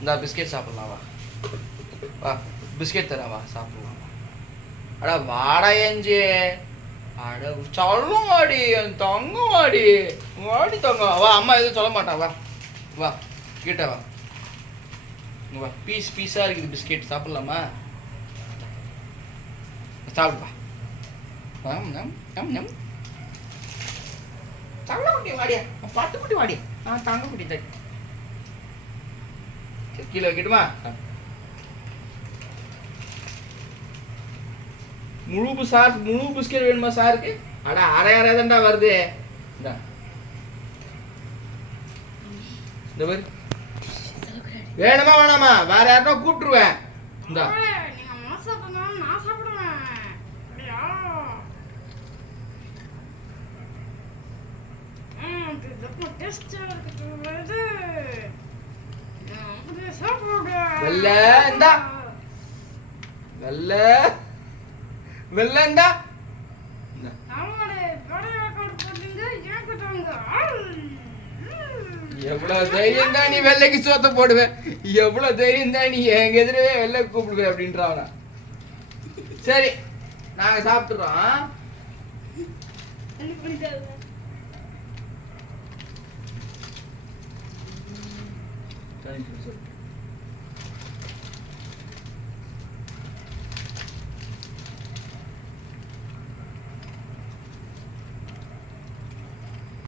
இந்த பிஸ்கெட் சாப்பிடலாம் வா. வா பிஸ்கெட் தரேன் வா சாப்பிடலாம். அட வாடா ஏஞ்சி. அட சொல்ல வாடி என் தங்க வாடி. வாடி தங்க வா. அம்மா எதுவும் சொல்ல மாட்டான் வா. வா கிட்ட வா. வா பீஸ் பீஸாக இருக்குது பிஸ்கெட் சாப்பிட்லாமா? சாப்பிடுப்பா. தங்க குட்டி வாடியா. பத்து குட்டி வாடியா. தங்க குட்டி தட்டி கீழே வைக்கட்டுமா? முழு பிஸ்கெட் வேணுமா சாருக்கு? அட அரை அரை தான்டா வருது. இந்த பாரு வேணுமா வேணாமா? வேற யாருன்னா கூப்பிட்டுருவேன். இந்த வெள்ள இந்தா வெள்ள வெள்ள இந்தா எவ்வளவு தைரியம் தான் நீ வெள்ளைக்கு சோத்த போடுவேன். எவ்வளவு தைரியம் தான் நீ எங்க எதிரவே வெள்ளை கூப்பிடுவேன் அப்படின்றாவனா. சரி நாங்க சாப்பிட்டுறோம். Thank you sir.